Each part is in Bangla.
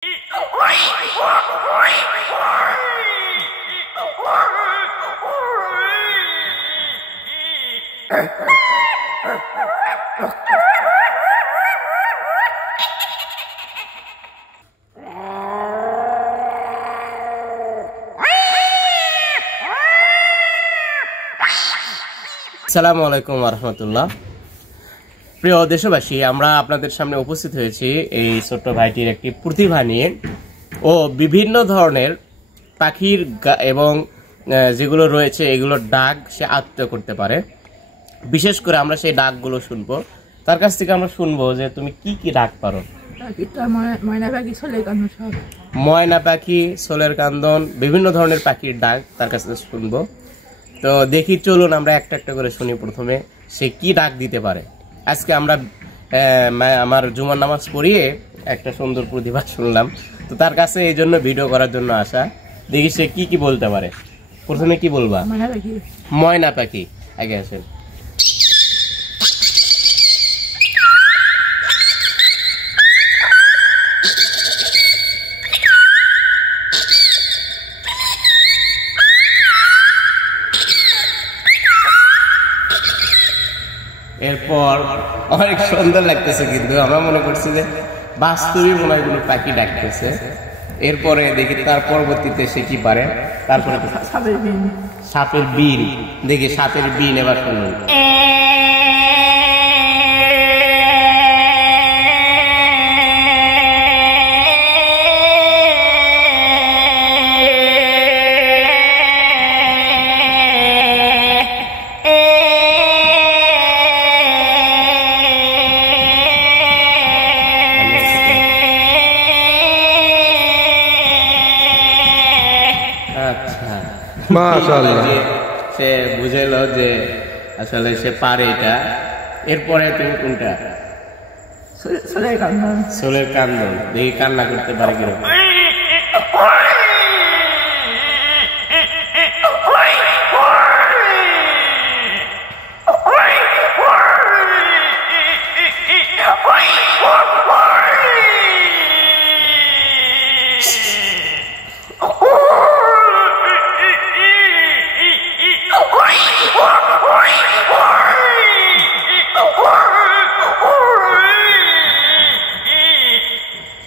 আসসালামু আলাইকুম ওয়া রাহমাতুল্লাহ। প্রিয় দেশবাসী, আমরা আপনাদের সামনে উপস্থিত হয়েছি এই ছোট্ট ভাইটির একটি প্রতিভা নিয়ে। ও বিভিন্ন ধরনের পাখির এবং যেগুলো রয়েছে এগুলোর ডাক সে আয়ত্ত করতে পারে। বিশেষ করে আমরা সেই ডাকগুলো শুনবো, তার কাছ থেকে আমরা শুনবো যে তুমি কি কি ডাক পারো। ময়না পাখি, সোলের কান্দন, বিভিন্ন ধরনের পাখির ডাক তার কাছ থেকে শুনবো। তো দেখি, চলুন আমরা একটা একটা করে শুনি। প্রথমে সে কি ডাক দিতে পারে। আজকে আমরা আমার জুমার নামাজ পড়িয়ে একটা সুন্দর প্রতিভা শুনলাম, তো তার কাছে এই জন্য ভিডিও করার জন্য আসা। দেখি সে কি কি বলতে পারে। প্রথমে কি বলবা? ময়না পাখি। আগে আসেন। এরপর অনেক সুন্দর লাগতেছে, কিন্তু আমরা মনে করছি যে বাস্তবিক মনে হয় কোনো পাখি ডাকতেছে। এরপরে দেখি তার পরবর্তীতে সে কি পারে। তারপরে সাপের বিন। দেখি সাপের বিন এবার শুনুন। সে বুঝাইলো যে আসলে সে পারে এটা। এরপরে তুমি কোনটা? সোলের কান্দন। দেখি কান্না করতে পারে কিরকম।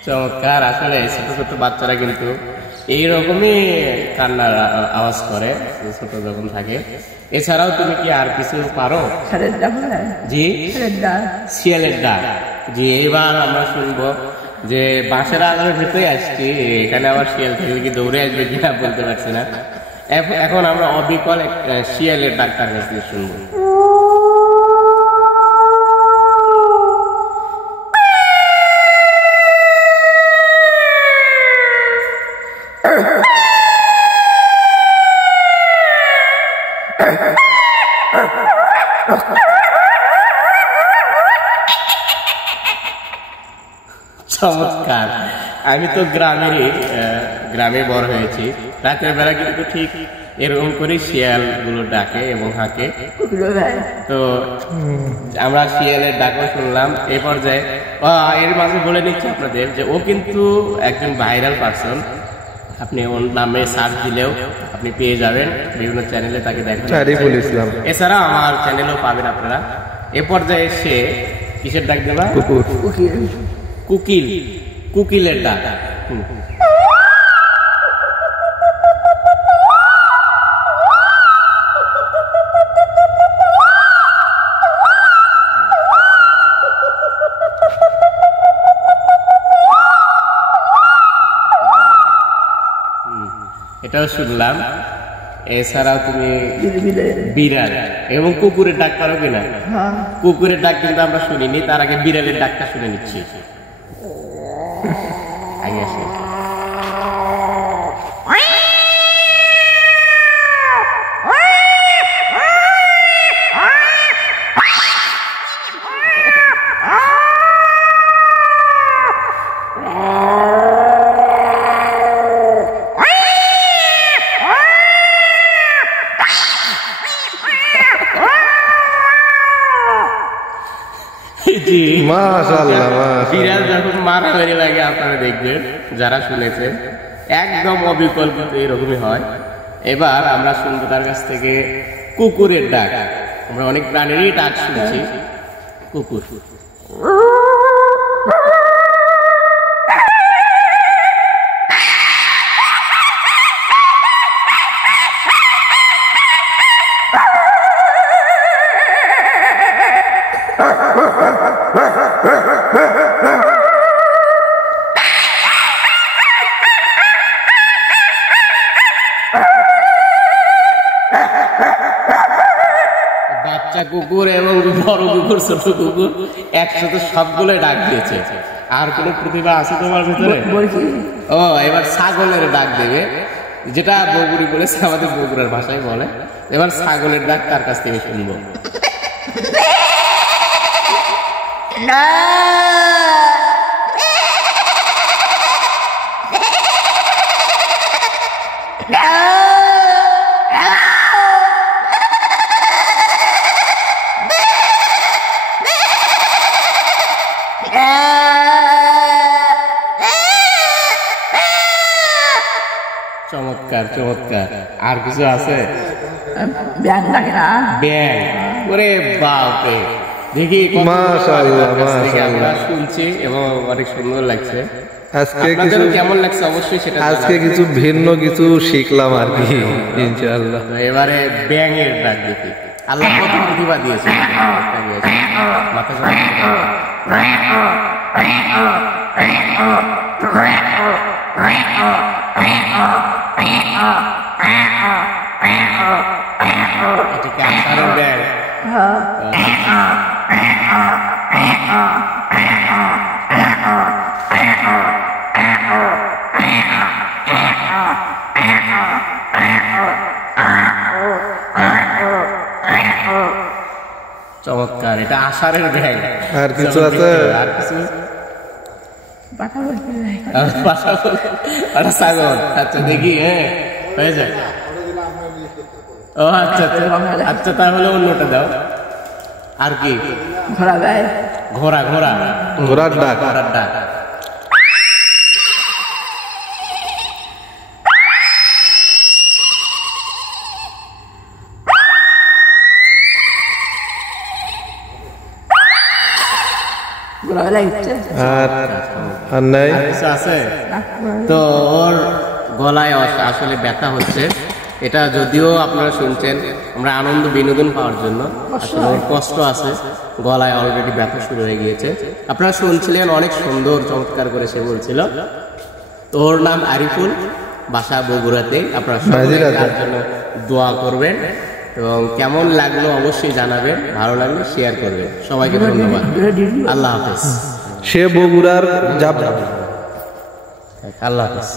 চমৎকার। আসলে ছোট ছোট বাচ্চারা কিন্তু এইরকমই কান্নার আওয়াজ করে ছোট যখন থাকে। এছাড়াও তুমি কি আর কিছু পারো? জি, শিয়ালের ডাক। জি, এবার আমরা শুনবো যে বাঁশের আগামের ভেতরে আসছি, এখানে আবার শিয়াল থেকে কি দৌড়ে আসবে কিনা বলতে পারছি না। এখন আমরা অবিকল শিয়ালের ডাকটার কাছে শুনবো। চমৎকার। আমি তো গ্রামে বড় হয়েছি। রাতের বেলা কিন্তু ঠিক এরকম করে শিয়াল গুলো ডাকে এবং হাঁকে। তো আমরা শিয়ালের ডাকও শুনলাম। এই পর্যায়ে এর মাঝে বলে নিচ্ছি আপনাদের যে ও কিন্তু একজন ভাইরাল পারসন। আপনি ওর নামে সার্চ দিলেও আপনি পেয়ে যাবেন, বিভিন্ন চ্যানেলে তাকে দেখেন। এছাড়া আমার চ্যানেলেও পাবেন আপনারা। এ পর্যায়ে সে কিসের ডাক দেবা? কুকিলের ডাক। এটাও শুনলাম। এছাড়াও তুমি বিড়াল এবং কুকুরের ডাক পারো কিনা? কুকুরের ডাক কিন্তু আমরা শুনিনি, তার আগে বিড়ালের ডাকটা শুনে নিচ্ছি। আগে আসে। দিয়েছি। মাশাআল্লাহ, মাশাআল্লাহ। বিড়াল যখন মারামারি লাগে আপনারা দেখবেন, যারা শুনেছেন একদম অবিকল্পিত এরকমই হয়। এবার আমরা শুনবো তার কাছ থেকে কুকুরের ডাক। আমরা অনেক প্রাণীরই ডাক শুনছি, কুকুর। বাচ্চা কুকুর এবং বড় কুকুর, ছোট কুকুর একসাথে সবগুলো ডাক দিয়েছে। আর কোন প্রতিভা আছে তোমার ভিতরে? ও, এবার ছাগলের ডাক দেবে, যেটা বগুড়ি বলেছে, আমাদের বগুড়ার ভাষায় বলে। এবার ছাগলের ডাক তার কাছ থেকে শুনবো। চমৎকার, চমৎকার। আর কিছু আছে? ব্যাং লাগে না? ব্যাং, ওরে বাপরে। দেখি, মাশাআল্লাহ, আমরা শুনছি এবং অনেক সুন্দর লাগছে। আজকে আপনাদের কিছু কেমন লাগছে অবশ্যই সেটা আজকে জানাবেন। কিছু ভিন্ন কিছু শিখলাম আর কি, ইনশাআল্লাহ। তো এবারে ব্যাঙের ডাক দেখি। আল্লাহ কত প্রতিভা দিয়েছে, মাথা এটা ক্যান্সারের ব্যাং। চমৎকার, এটা আষাঢ়ের ব্যাং। আর কিছু আছে? আর কিছু? পাঠা বলতে ছাগল। আচ্ছা দেখি, হ্যাঁ হয়ে যায়। ও আচ্ছা আচ্ছা, তাহলে অন্যটা দাও। আর কি? ঘোড়া গায়ে ঘোড়া, ঘোড়া, ঘোড়ার ডাক। ঘোড়ার ডাক। ঘোড়া বেলা ইচ্ছে আর নাই? আর কিছু আছে? তো ওর গলায় আসলে ব্যথা হচ্ছে। এটা যদিও আপনারা শুনছেন আমরা আনন্দ বিনোদন পাওয়ার জন্য, আসলে ওর কষ্ট আছে, গলায় অলরেডি ব্যথা শুরু হয়ে গিয়েছে। আপনারা শুনছিলেন অনেক সুন্দর চমৎকার করে সে বলছিল। তো ওর নাম আরিফুল, বাসা বগুড়াতে। আপনারা সবাই তার জন্য দোয়া করবেন এবং কেমন লাগলো অবশ্যই জানাবেন, ভালো লাগলে শেয়ার করবেন। সবাইকে ধন্যবাদ, আল্লাহ হাফেজ। সে বগুড়ার আল্লাহ হাফেজ।